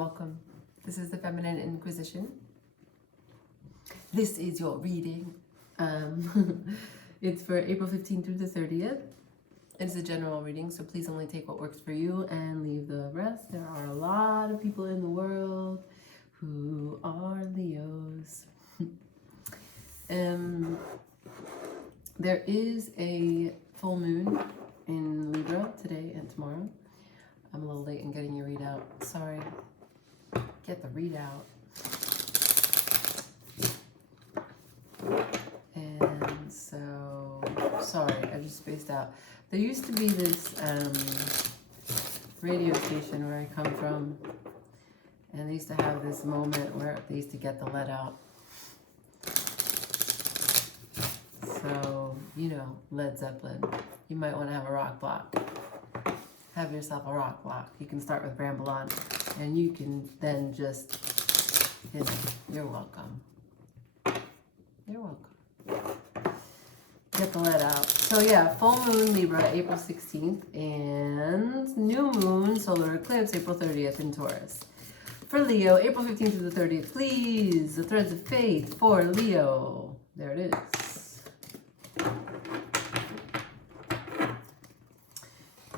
welcome. This is the Feminine Inquisition. This is your reading. It's for April 15th through the 30th. It's a general reading, so please only take what works for you and leave the rest. There are a lot of people in the world who are Leos. There is a full moon in Libra today and tomorrow. I'm a little late in getting your readout. Sorry. Get the readout. And so, sorry, I just spaced out. There used to be this radio station where I come from, and they used to have this moment where they used to get the lead out. So, you know, Led Zeppelin. You might want to have a rock block. Have yourself a rock block. You can start with Bramble On, and you can then just, you know, you're welcome. You're welcome. Get the lead out. So yeah, full moon Libra, April 16th, and new moon solar eclipse, April 30th in Taurus. For Leo, April 15th to the 30th, please. The threads of faith for Leo. There it is.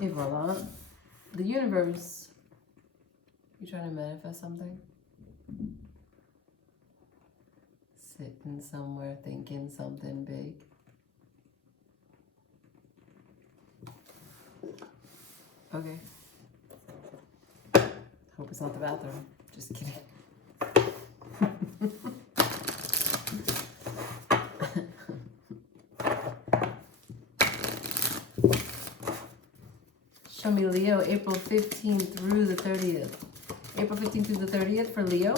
Et voila. The universe. You trying to manifest something? Sitting somewhere thinking something big. Okay. Hope it's not the bathroom. Just kidding. Show me Leo, April 15th through the 30th. April 15th through the 30th for Leo.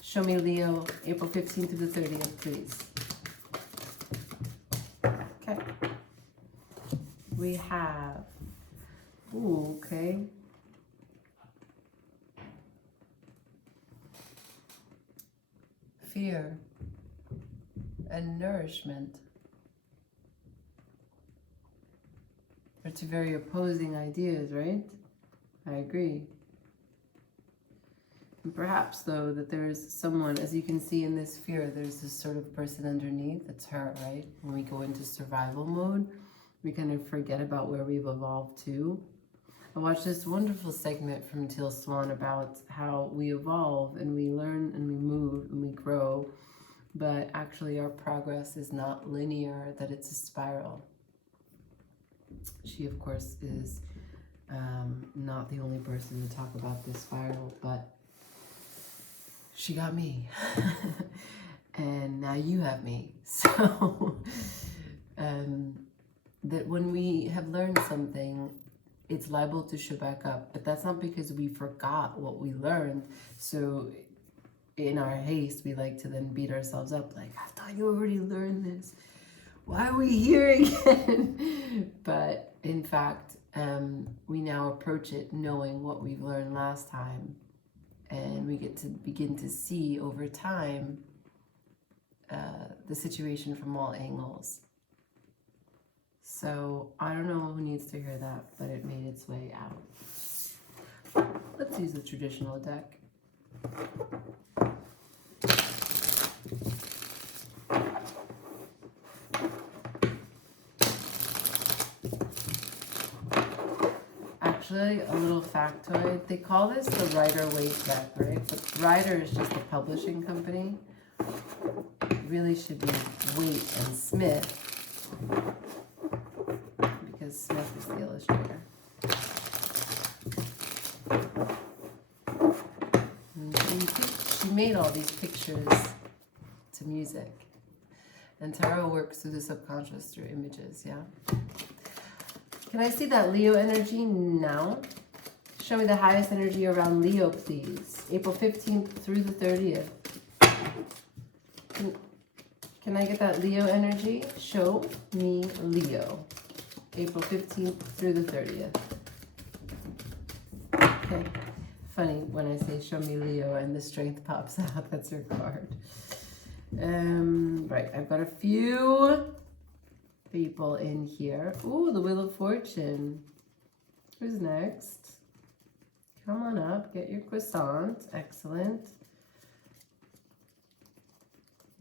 Show me Leo, April 15th through the 30th, please. Okay. We have, ooh, okay. Fear and nourishment. They're two very opposing ideas, right? I agree. And perhaps, though, that there's someone, as you can see in this fear, there's this sort of person underneath. It's her, right? When we go into survival mode, we kind of forget about where we've evolved to. I watched this wonderful segment from Teal Swan about how we evolve and we learn and we move and we grow, but actually our progress is not linear, that it's a spiral. She, of course, is not the only person to talk about this spiral, but she got me. And now you have me. So that when we have learned something, it's liable to show back up. But that's not because we forgot what we learned. So in our haste, we like to then beat ourselves up. Like, I thought you already learned this. Why are we here again? But in fact, we now approach it knowing what we've learned last time. And we get to begin to see over time the situation from all angles. So I don't know who needs to hear that, but it made its way out. Let's use the traditional deck. Actually, a little factoid. They call this the Rider-Waite deck, right? But Rider is just a publishing company. It really should be Waite and Smith, because Smith is the illustrator. And she made all these pictures to music. And tarot works through the subconscious through images, yeah? Can I see that Leo energy now? Show me the highest energy around Leo, please. April 15th through the 30th. Can I get that Leo energy? Show me Leo. April 15th through the 30th. Okay. Funny when I say show me Leo and the strength pops out. That's your card. Right, I've got a few people in here. Ooh, the Wheel of Fortune. Who's next? Come on up, get your croissant. Excellent.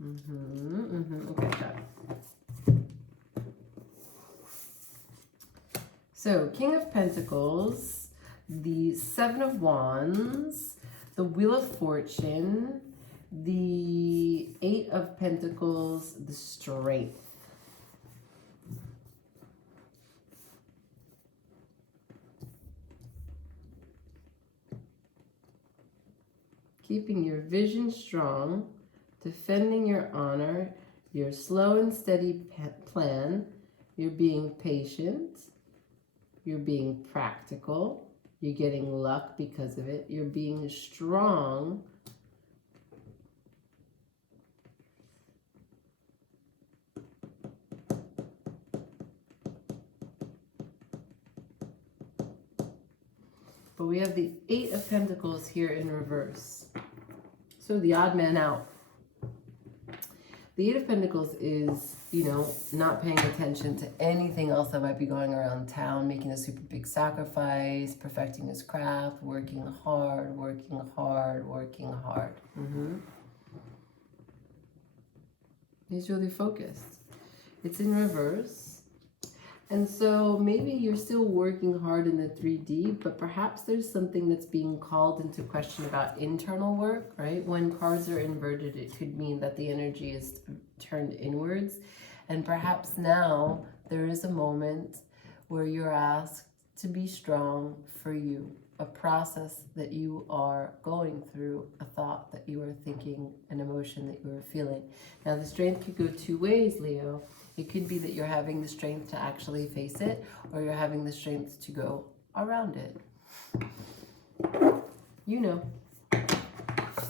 Okay, got it. So, King of Pentacles, the Seven of Wands, the Wheel of Fortune, the Eight of Pentacles, the Strength. Keeping your vision strong, defending your honor, your slow and steady plan, you're being patient, you're being practical, you're getting luck because of it, you're being strong, but we have the Eight of Pentacles here in reverse. So the odd man out. The Eight of Pentacles is, you know, not paying attention to anything else that might be going around town, making a super big sacrifice, perfecting his craft, working hard, working hard, working hard. He's really focused. It's in reverse. And so maybe you're still working hard in the 3D, but perhaps there's something that's being called into question about internal work, right? When cards are inverted, it could mean that the energy is turned inwards. And perhaps now there is a moment where you're asked to be strong for you, a process that you are going through, a thought that you are thinking, an emotion that you are feeling. Now the strength could go two ways, Leo. It could be that you're having the strength to actually face it, or you're having the strength to go around it. You know,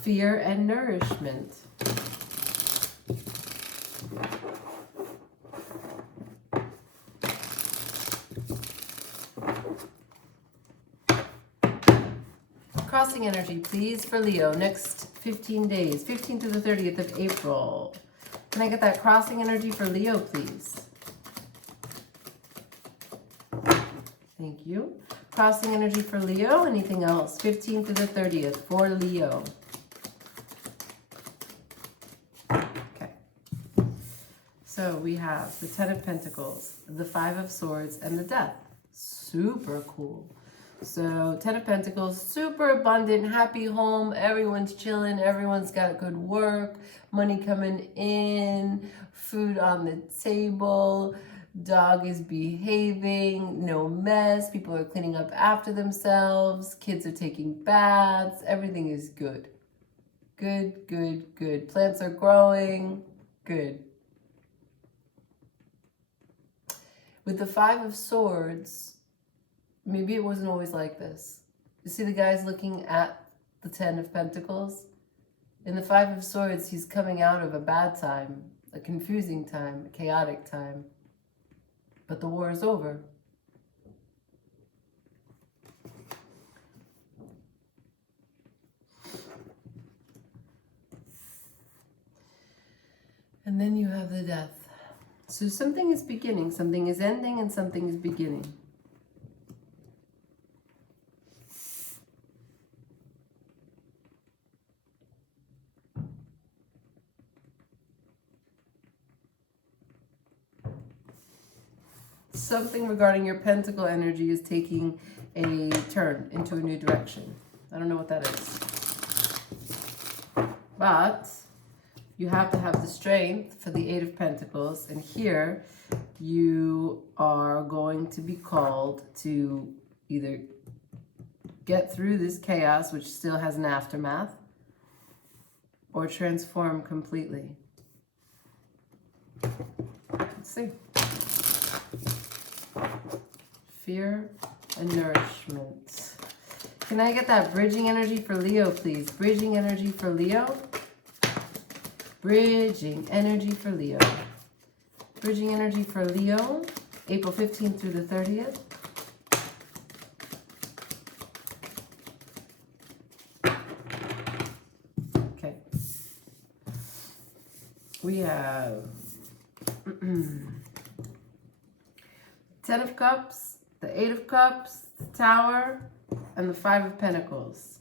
fear and nourishment. Crossing energy, please, for Leo, next 15 days, 15th to the 30th of April. Can I get that crossing energy for Leo, please? Thank you. Crossing energy for Leo. Anything else? 15th to the 30th for Leo. Okay. So we have the Ten of Pentacles, the Five of Swords, and the Death. Super cool. So 10 of Pentacles, super abundant, happy home. Everyone's chilling. Everyone's got good work, money coming in, food on the table. Dog is behaving, no mess. People are cleaning up after themselves. Kids are taking baths. Everything is good. Good, good, good. Plants are growing. Good. With the Five of Swords, maybe it wasn't always like this. You see the guy's looking at the Ten of Pentacles? In the Five of Swords, he's coming out of a bad time, a confusing time, a chaotic time. But the war is over. And then you have the Death. So something is beginning, something is ending, and something is beginning. Something regarding your pentacle energy is taking a turn into a new direction. I don't know what that is. But you have to have the strength for the Eight of Pentacles. And here you are going to be called to either get through this chaos, which still has an aftermath, or transform completely. Let's see. Fear and nourishment. Can I get that bridging energy for Leo, please? Bridging energy for Leo. Bridging energy for Leo. Bridging energy for Leo, April 15th through the 30th. Okay. We have Ten of Cups, the Eight of Cups, the Tower, and the Five of Pentacles.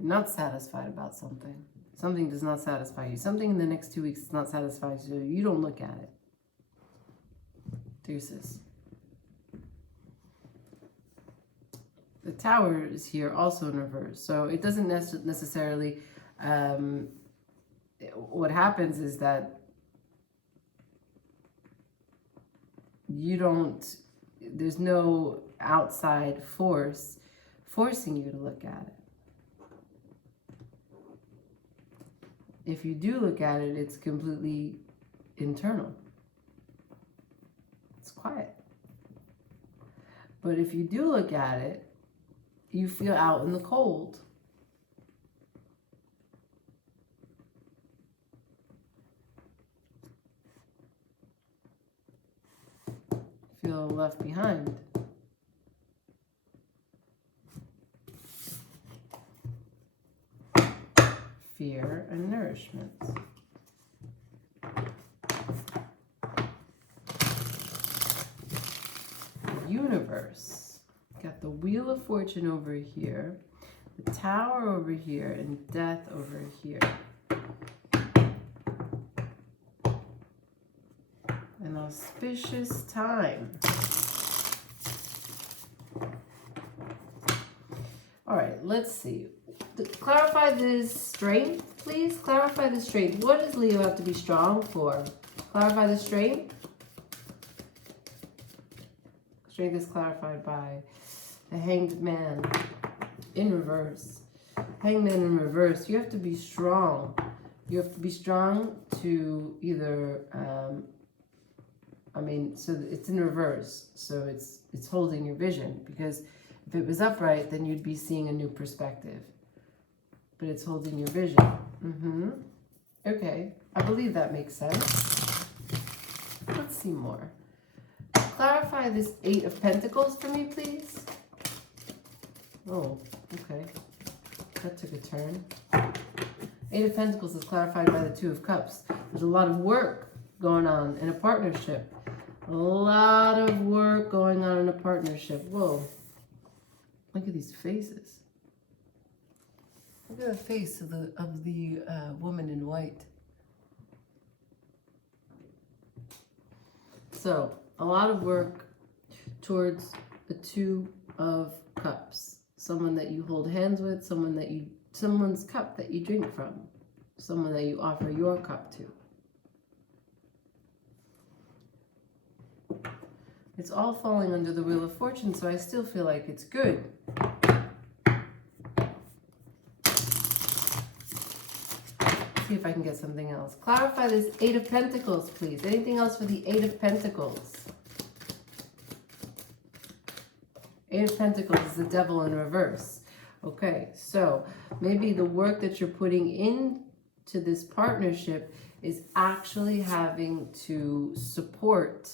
You're not satisfied about something. Something does not satisfy you. Something in the next 2 weeks does not satisfy you. You don't look at it. Deuces. The Tower is here also in reverse. So it doesn't necessarily... what happens is that you don't... There's no outside force forcing you to look at it. If you do look at it, it's completely internal. It's quiet. But if you do look at it, you feel out in the cold. Feel left behind. Fear and nourishment. Universe. Got the Wheel of Fortune over here, the Tower over here, and Death over here. An auspicious time. All right, let's see. Clarify this strength, please. Clarify the strength. What does Leo have to be strong for? Clarify the strength. Strength is clarified by the Hanged Man in reverse. Hanged Man in reverse. You have to be strong. You have to be strong to either, so it's in reverse. So it's holding your vision, because if it was upright, then you'd be seeing a new perspective. But it's holding your vision. Okay, I believe that makes sense. Let's see more. Clarify this Eight of Pentacles for me, please. Oh, okay. That took a turn. Eight of Pentacles is clarified by the Two of Cups. There's a lot of work going on in a partnership. A lot of work going on in a partnership. Whoa. Look at these faces. Look at the face of the woman in white. So, a lot of work towards the Two of Cups. Someone that you hold hands with, someone's cup that you drink from, someone that you offer your cup to. It's all falling under the Wheel of Fortune, so I still feel like it's good. See if I can get something else. Clarify this Eight of Pentacles, please. Anything else for the Eight of Pentacles? Eight of Pentacles is the Devil in reverse. Okay, so maybe the work that you're putting into this partnership is actually having to support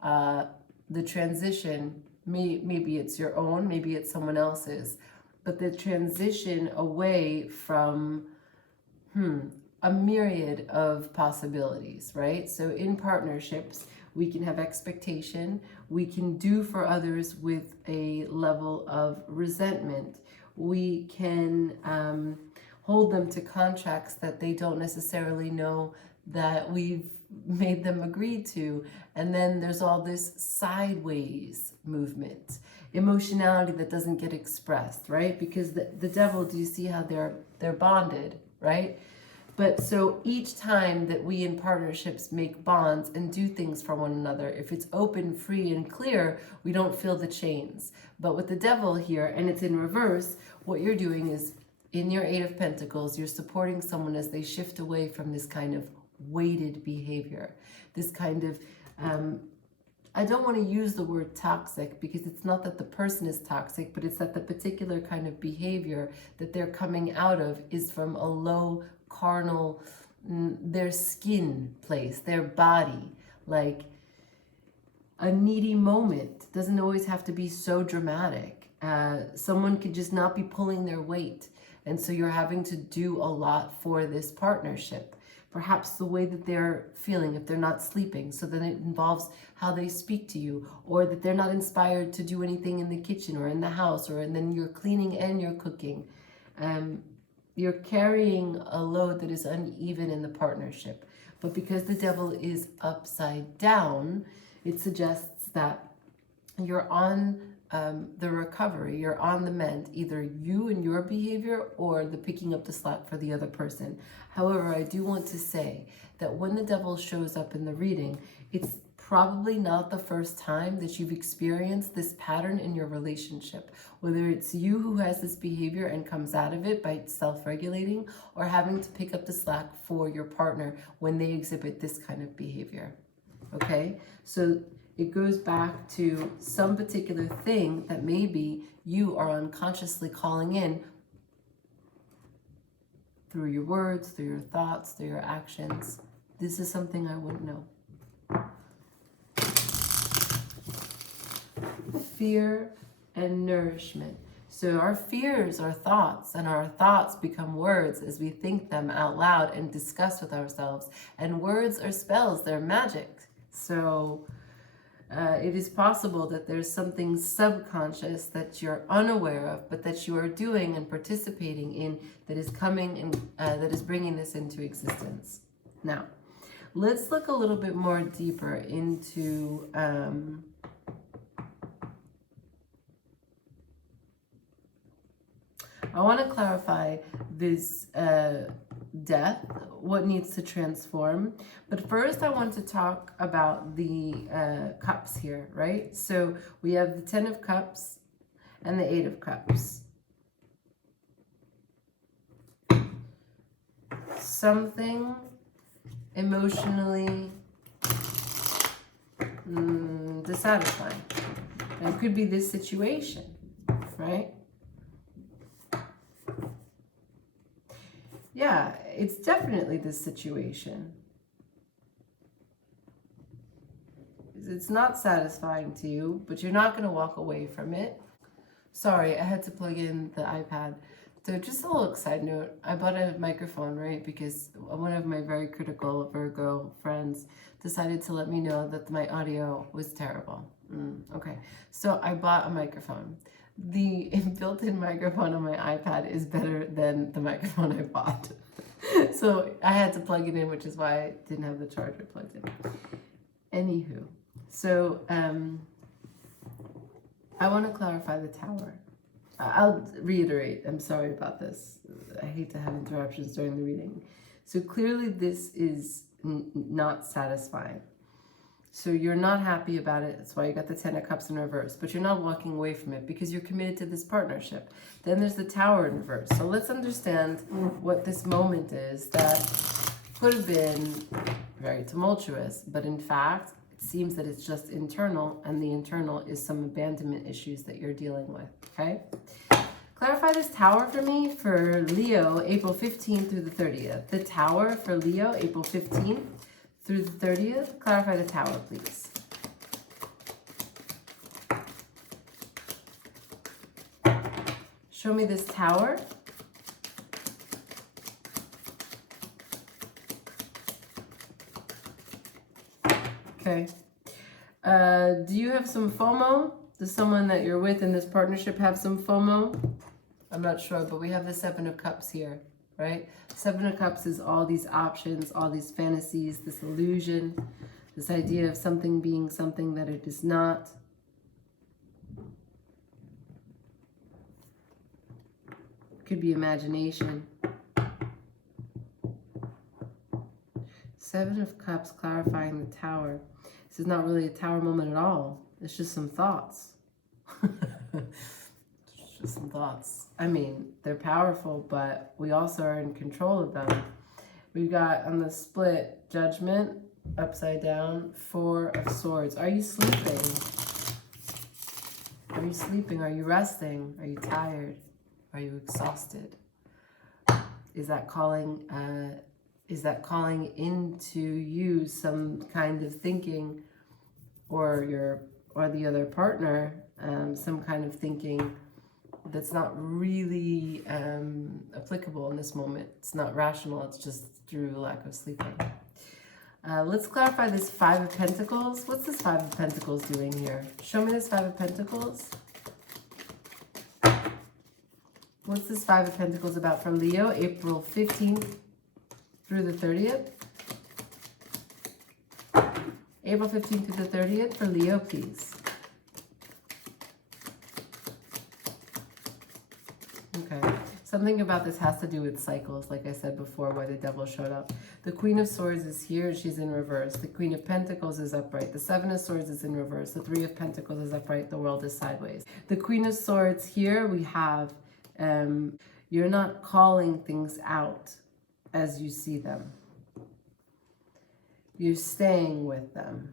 the transition. Maybe it's your own, maybe it's someone else's, but the transition away from a myriad of possibilities, right? So in partnerships, we can have expectation. We can do for others with a level of resentment. We can hold them to contracts that they don't necessarily know that we've made them agree to. And then there's all this sideways movement, emotionality that doesn't get expressed, right? Because the devil, do you see how they're bonded, right? But so each time that we in partnerships make bonds and do things for one another, if it's open, free, and clear, we don't feel the chains. But with the devil here, and it's in reverse, what you're doing is, in your Eight of Pentacles, you're supporting someone as they shift away from this kind of weighted behavior. This kind of, I don't want to use the word toxic, because it's not that the person is toxic, but it's that the particular kind of behavior that they're coming out of is from a low carnal, their skin place, their body. Like, a needy moment. It doesn't always have to be so dramatic. Someone could just not be pulling their weight. And so you're having to do a lot for this partnership. Perhaps the way that they're feeling, if they're not sleeping, so then it involves how they speak to you, or that they're not inspired to do anything in the kitchen or in the house, or and then you're cleaning and you're cooking. You're carrying a load that is uneven in the partnership. But because the devil is upside down, it suggests that you're on the recovery, you're on the mend, either you and your behavior or the picking up the slack for the other person. However, I do want to say that when the devil shows up in the reading, it's probably not the first time that you've experienced this pattern in your relationship, whether it's you who has this behavior and comes out of it by self-regulating, or having to pick up the slack for your partner when they exhibit this kind of behavior. Okay, so it goes back to some particular thing that maybe you are unconsciously calling in through your words, through your thoughts, through your actions. This is something I wouldn't know. Fear and nourishment. So our fears are thoughts, and our thoughts become words as we think them out loud and discuss with ourselves. And words are spells, they're magic. So it is possible that there's something subconscious that you're unaware of, but that you are doing and participating in that is coming and that is bringing this into existence. Now, let's look a little bit more deeper into I want to clarify this death, what needs to transform. But first I want to talk about the cups here, right? So we have the 10 of Cups and the 8 of Cups. Something emotionally dissatisfying. And it could be this situation, right? Yeah, it's definitely this situation. It's not satisfying to you, but you're not going to walk away from it. Sorry, I had to plug in the iPad. So just a little side note, I bought a microphone, right? Because one of my very critical Virgo friends decided to let me know that my audio was terrible. Okay, so I bought a microphone. The built-in microphone on my iPad is better than the microphone I bought. So I had to plug it in, which is why I didn't have the charger plugged in. Anywho, so I want to clarify the Tower. I'll reiterate, I'm sorry about this. I hate to have interruptions during the reading. So clearly this is not satisfying. So you're not happy about it. That's why you got the 10 of Cups in reverse. But you're not walking away from it because you're committed to this partnership. Then there's the Tower in reverse. So let's understand what this moment is that could have been very tumultuous. But in fact, it seems that it's just internal. And the internal is some abandonment issues that you're dealing with. Okay? Clarify this Tower for me for Leo, April 15th through the 30th. The Tower for Leo, April 15th. Through the 30th, clarify the Tower, please. Show me this Tower. Okay. Do you have some FOMO? Does someone that you're with in this partnership have some FOMO? I'm not sure, but we have the 7 of Cups here, right? 7 of Cups is all these options, all these fantasies, this illusion, this idea of something being something that it is not. Could be imagination. 7 of Cups clarifying the Tower. This is not really a Tower moment at all. It's just some thoughts. It's just some thoughts. I mean, they're powerful, but we also are in control of them. We've got on the split, Judgment, upside down, 4 of Swords. Are you sleeping? Are you sleeping? Are you resting? Are you tired? Are you exhausted? Is that calling into you some kind of thinking or the other partner some kind of thinking that's not really applicable in this moment. It's not rational, it's just through lack of sleeping. Let's clarify this Five of Pentacles. What's this Five of Pentacles doing here? Show me this Five of Pentacles. What's this Five of Pentacles about for Leo, April 15th through the 30th? April 15th through the 30th for Leo, please. Okay. Something about this has to do with cycles, like I said before, why the devil showed up. The Queen of Swords is here, she's in reverse. The Queen of Pentacles is upright. The Seven of Swords is in reverse. The Three of Pentacles is upright. The World is sideways. The Queen of Swords here, we have, you're not calling things out as you see them. You're staying with them.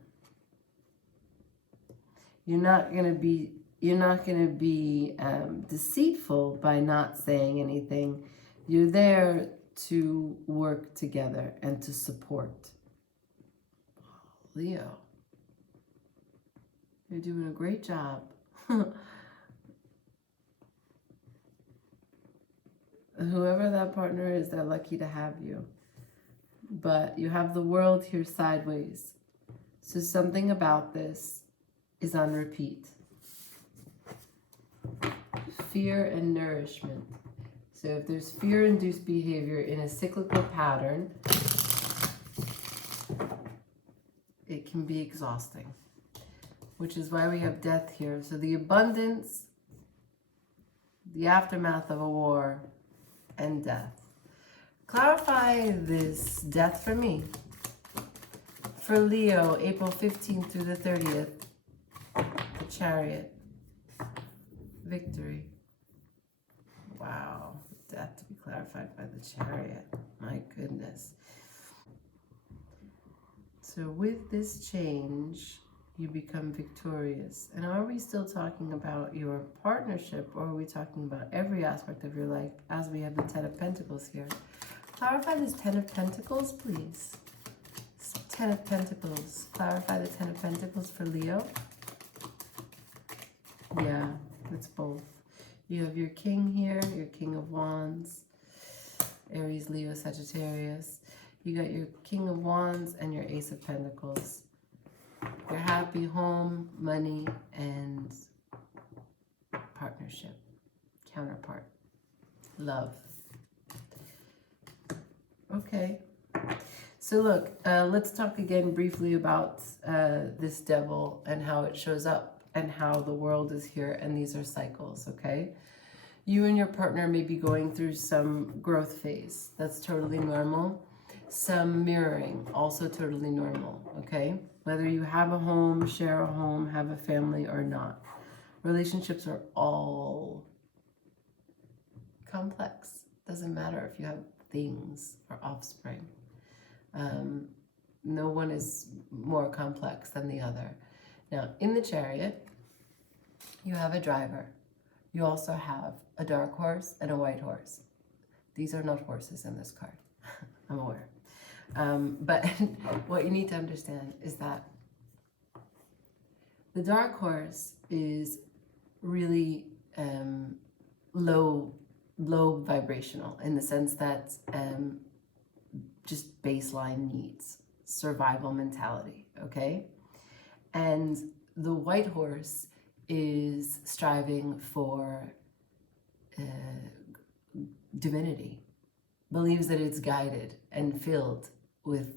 You're not going to be deceitful by not saying anything. You're there to work together and to support. Leo, you're doing a great job. Whoever that partner is, they're lucky to have you. But you have the World here sideways. So something about this is on repeat. Fear and nourishment. So if there's fear-induced behavior in a cyclical pattern, it can be exhausting, which is why we have death here. So the abundance, the aftermath of a war, and death. Clarify this death for me. For Leo, April 15th through the 30th, the Chariot, victory. Wow, death to be clarified by the Chariot. My goodness. So with this change, you become victorious. And are we still talking about your partnership, or are we talking about every aspect of your life as we have the Ten of Pentacles here? Clarify this Ten of Pentacles, please. Ten of Pentacles. Clarify the Ten of Pentacles for Leo. Yeah, it's both. You have your King here, your King of Wands, Aries, Leo, Sagittarius. You got your King of Wands and your Ace of Pentacles. Your happy home, money, and partnership, counterpart, love. Okay. So look, let's talk again briefly about this devil and how it shows up and how the world is here, and these are cycles, okay? You and your partner may be going through some growth phase. That's totally normal. Some mirroring, also totally normal, okay? Whether you have a home, share a home, have a family or not. Relationships are all complex. Doesn't matter if you have things or offspring. No one is more complex than the other. Now, in the Chariot, you have a driver. You also have a dark horse and a white horse. These are not horses in this card. I'm aware. But what you need to understand is that the dark horse is really low vibrational, in the sense that just baseline needs, survival mentality, okay? And the white horse is striving for divinity, believes that it's guided and filled with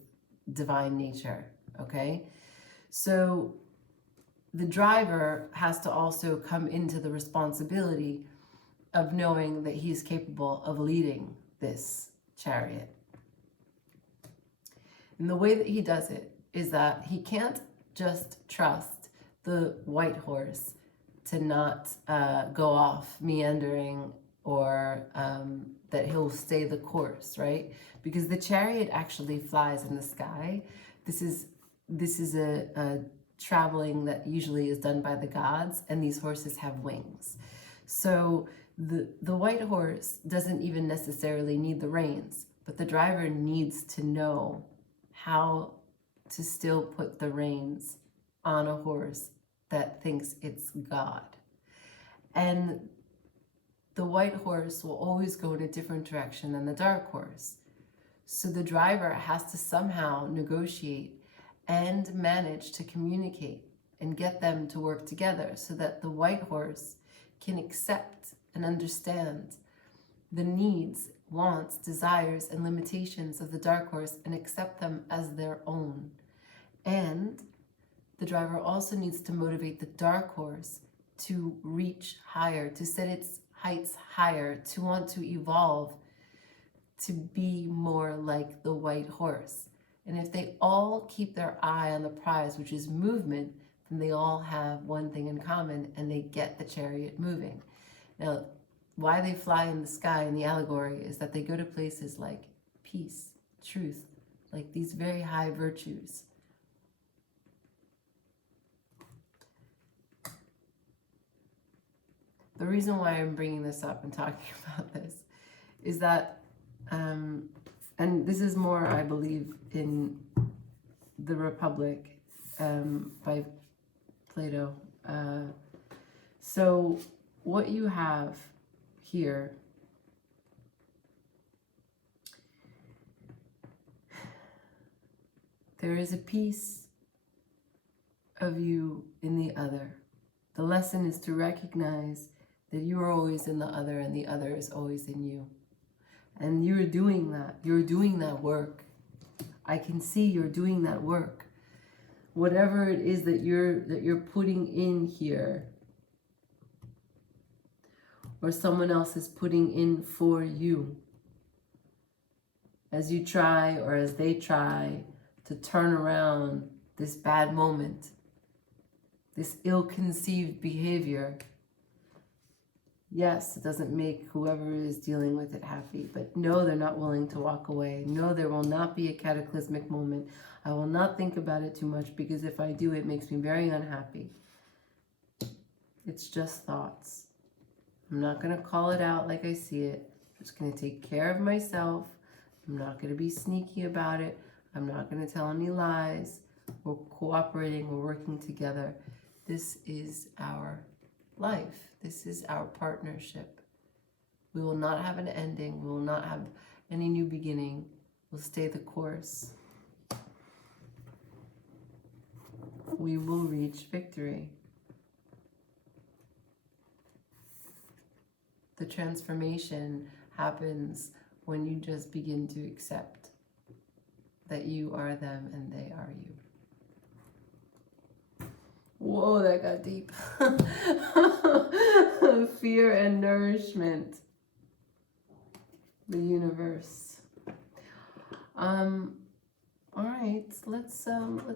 divine nature, okay? So the driver has to also come into the responsibility of knowing that he's capable of leading this chariot. And the way that he does it is that he can't just trust the white horse to not go off meandering, or that he'll stay the course, right? Because the chariot actually flies in the sky. This is a traveling that usually is done by the gods, and these horses have wings. So the white horse doesn't even necessarily need the reins, but the driver needs to know how to still put the reins on a horse that thinks it's God. And the white horse will always go in a different direction than the dark horse. So the driver has to somehow negotiate and manage to communicate and get them to work together so that the white horse can accept and understand the needs, wants, desires, and limitations of the dark horse and accept them as their own. And the driver also needs to motivate the dark horse to reach higher, to set its heights higher, to want to evolve, to be more like the white horse. And if they all keep their eye on the prize, which is movement, then they all have one thing in common, and they get the chariot moving. Now, why they fly in the sky in the allegory is that they go to places like peace, truth, like these very high virtues. The reason why I'm bringing this up and talking about this is that, and this is more, I believe, in The Republic by Plato. So what you have here there is a piece of you in the other. The lesson is to recognize that you are always in the other and the other is always in you. And you're doing that. You're doing that work. I can see you're doing that work. Whatever it is that you're putting in here, or someone else is putting in for you, as you try or as they try to turn around this bad moment, this ill-conceived behavior. Yes, it doesn't make whoever is dealing with it happy, but no, they're not willing to walk away. No, there will not be a cataclysmic moment. I will not think about it too much, because if I do, it makes me very unhappy. It's just thoughts. I'm not going to call it out like I see it. I'm just going to take care of myself. I'm not going to be sneaky about it. I'm not going to tell any lies. We're cooperating. We're working together. This is our life. This is our partnership. We will not have an ending. We will not have any new beginning. We'll stay the course. We will reach victory. The transformation happens when you just begin to accept that you are them and they are you. Whoa, that got deep. Fear and nourishment. The universe. All right, let's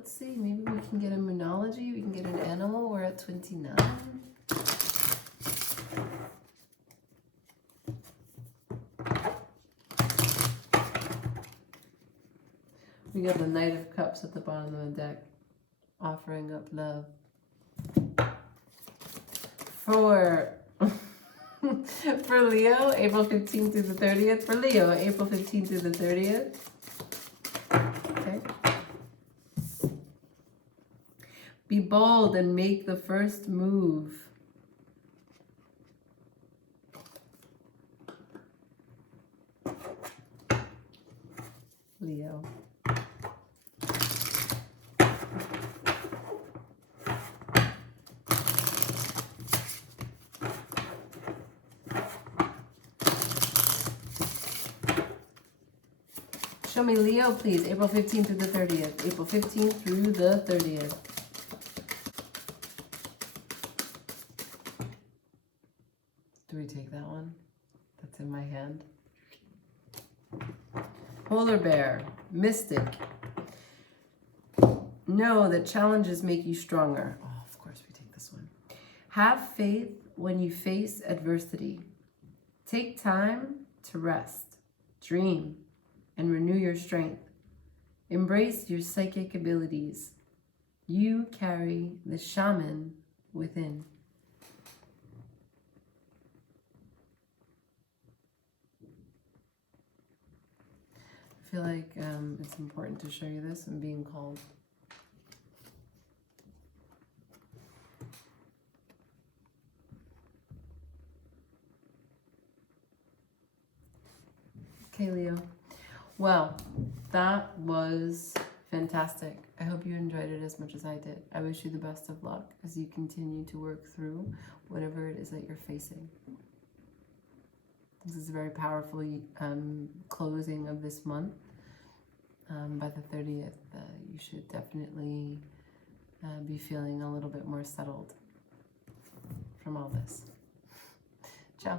see. Maybe we can get a moonology. We can get an animal. We're at 29. We got the Knight of Cups at the bottom of the deck, offering up love. For Leo, April 15th through the 30th. For Leo, April 15th through the 30th. Okay. Be bold and make the first move. Leo. Show me Leo, please. April 15th through the 30th. April 15th through the 30th. Do we take that one? That's in my hand. Polar bear, mystic. Know that challenges make you stronger. Oh, of course we take this one. Have faith when you face adversity. Take time to rest, dream, and renew your strength. Embrace your psychic abilities. You carry the shaman within. I feel like it's important to show you this. I'm being called. Well, that was fantastic. I hope you enjoyed it as much as I did. I wish you the best of luck as you continue to work through whatever it is that you're facing. This is a very powerful closing of this month. By the 30th, you should definitely be feeling a little bit more settled from all this. Ciao.